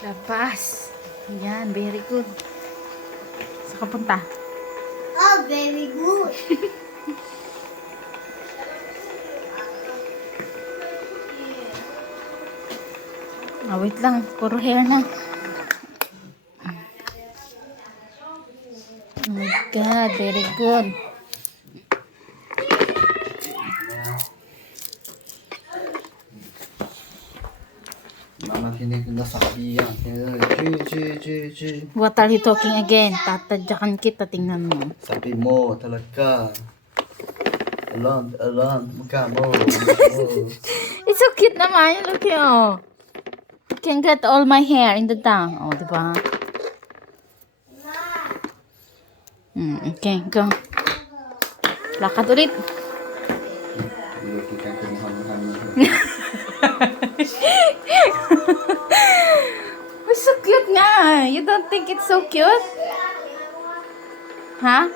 Labas. Yan, very good. Saan ka punta? Oh, very good. Wait lang. Puro hair na. Oh my God, very good.妈妈天天跟个傻逼一样，天天在那去。 What are you talking again? Tatadyakan kita, tingnan mo. Sabi mo talaga. Alam, mukha mo. It's so cute naman. Look here, oh. You can get all my hair in the tongue. Oh, diba? Okay, go. Lakad ulit. It's so cute nga. You don't think it's so cute? Ha?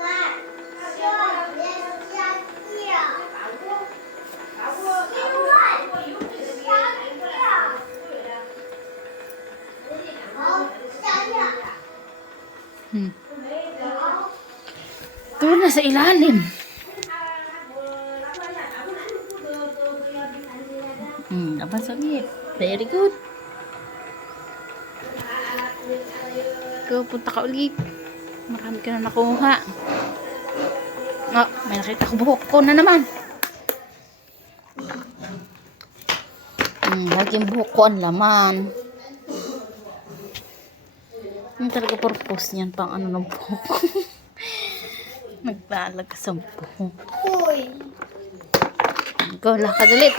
Doon na sa ilalim. Abang saglit. Very good. Go, punta ka ulit. Marami ka na nakuha. Oh, may nakita ko buhok ko na naman. Laging buhok ko ang laman. Yung talaga purpose niyan pang ano ng buhok. Naglalag sa buhok. Uy. Go, lakad ulit.